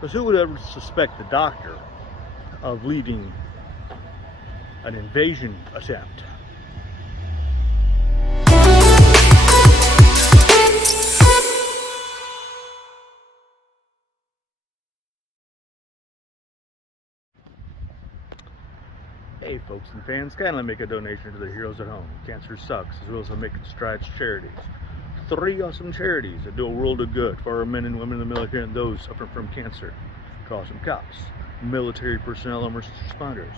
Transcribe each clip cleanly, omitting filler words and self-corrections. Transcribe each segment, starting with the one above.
Because who would ever suspect the doctor of leading an invasion attempt? Hey folks and fans, kindly make a donation to the Heroes at Home, Cancer Sucks, as well as Making Strides charities. 3 awesome charities that do a world of good for our men and women in the military and those suffering from cancer. Call some cops, military personnel, and emergency responders.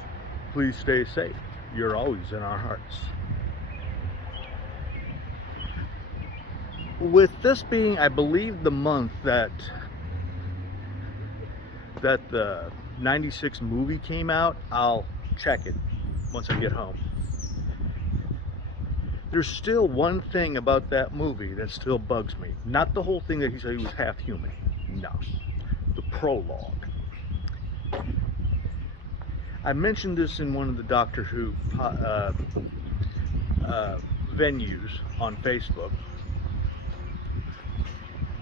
Please stay safe. You're always in our hearts. With this being, I believe, the month that the 96 movie came out, I'll check it once I get home. There's still one thing about that movie that still bugs me. Not the whole thing that he said he was half human. No. The prologue. I mentioned this in one of the Doctor Who venues on Facebook.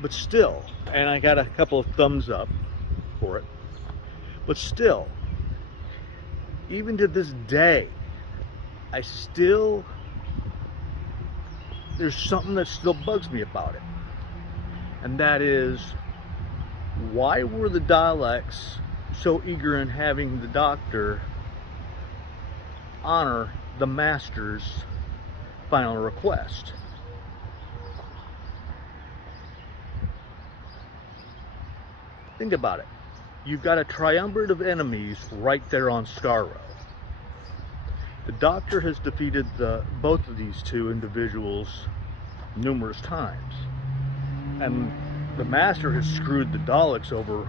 But still, and I got a couple of thumbs up for it. But still, even to this day, there's something that still bugs me about it. And that is, why were the Daleks so eager in having the Doctor honor the Master's final request? Think about it. You've got a triumvirate of enemies right there on Skaro. The Doctor has defeated both of these two individuals numerous times. And the Master has screwed the Daleks over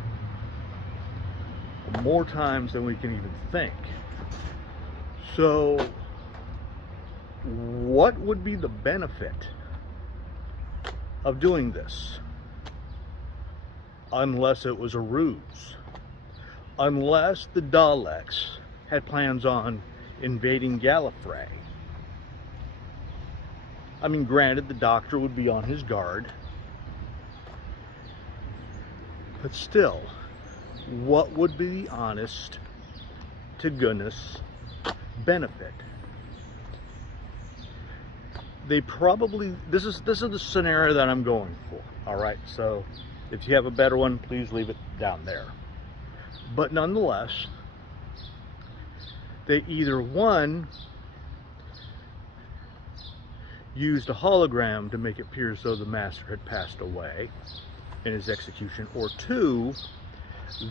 more times than we can even think. So, what would be the benefit of doing this? Unless it was a ruse. Unless the Daleks had plans on invading Gallifrey. I mean, granted, the Doctor would be on his guard. But still, what would be the honest to goodness benefit? They probably, this is the scenario that I'm going for. Alright, so if you have a better one, please leave it down there. But nonetheless, they either, one, used a hologram to make it appear as though the Master had passed away in his execution, or two,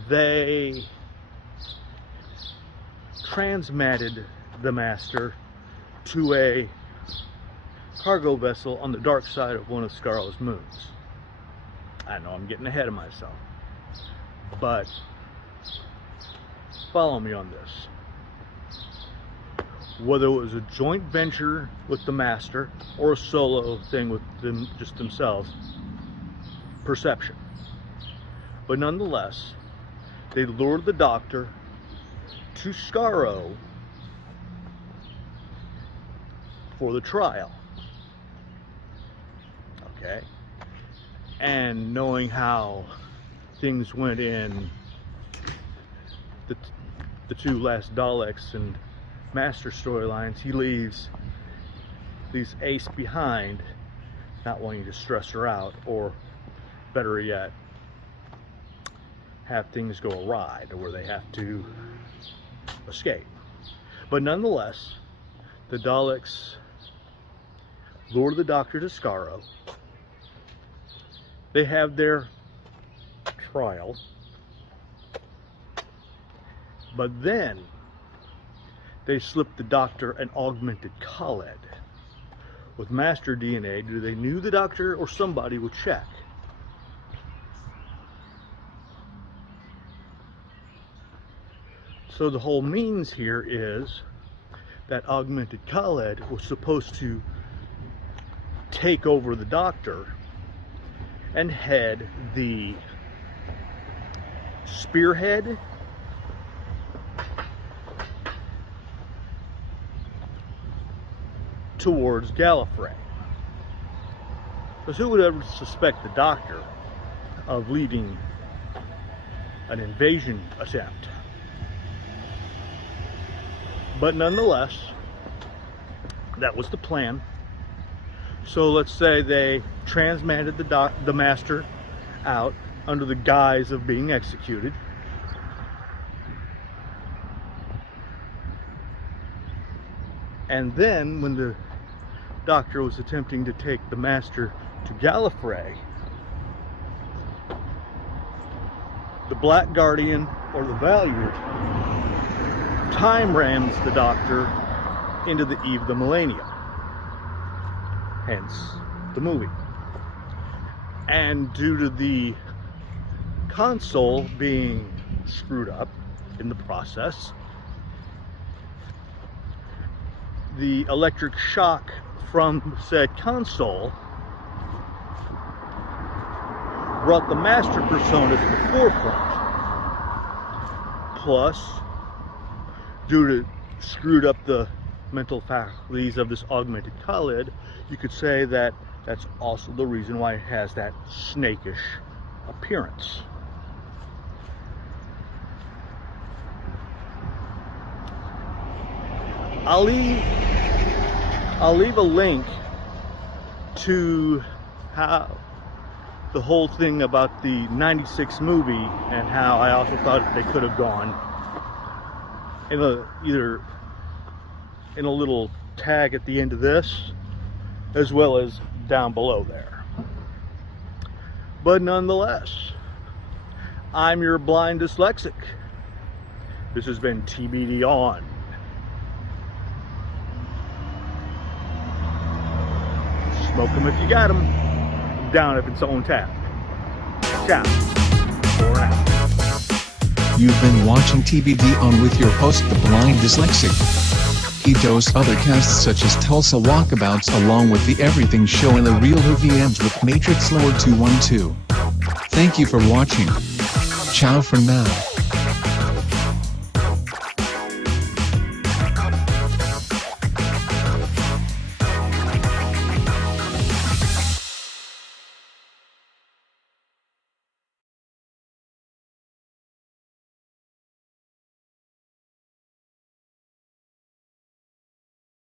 they transmatted the Master to a cargo vessel on the dark side of one of Skaro's moons. I know I'm getting ahead of myself, but follow me on this. Whether it was a joint venture with the Master or a solo thing with them, just themselves, perception. But nonetheless, they lured the Doctor to Skaro for the trial. Okay? And knowing how things went in the 2 last Daleks and Master storylines, he leaves Ace behind, not wanting to stress her out, or better yet, have things go awry to where they have to escape. But nonetheless, the Daleks lure the Doctor to Skaro. They have their trial, but then they slip the Doctor an augmented Khaled with Master DNA. They knew the Doctor or somebody would check. So the whole means here is that augmented Khaled was supposed to take over the Doctor and head the spearhead towards Gallifrey. Because who would ever suspect the Doctor of leading an invasion attempt. But nonetheless, that was the plan. So let's say they transmanted the master out under the guise of being executed. And then when the doctor was attempting to take the master to Gallifrey, the Black Guardian, or the Valiant, time rams the doctor into the eve of the millennium. Hence the movie. And due to the console being screwed up in the process, the electric shock from said console brought the master persona to the forefront. Plus, due to screwed up the mental faculties of this augmented Khalid, you could say that that's also the reason why it has that snakish appearance. I'll leave a link to how the whole thing about the 96 movie and how I also thought they could have gone in either in a little tag at the end of this, as well as down below there. But nonetheless, I'm your blind dyslexic. This has been TBD on. Smoke them if you got them. Down if it's on tap. Ciao. For now. You've been watching TBD On with your host, the blind dyslexic. He does other casts such as Tulsa Walkabouts along with the Everything Show and the Real Who VMs with Matrix Lord 212. Thank you for watching. Ciao for now.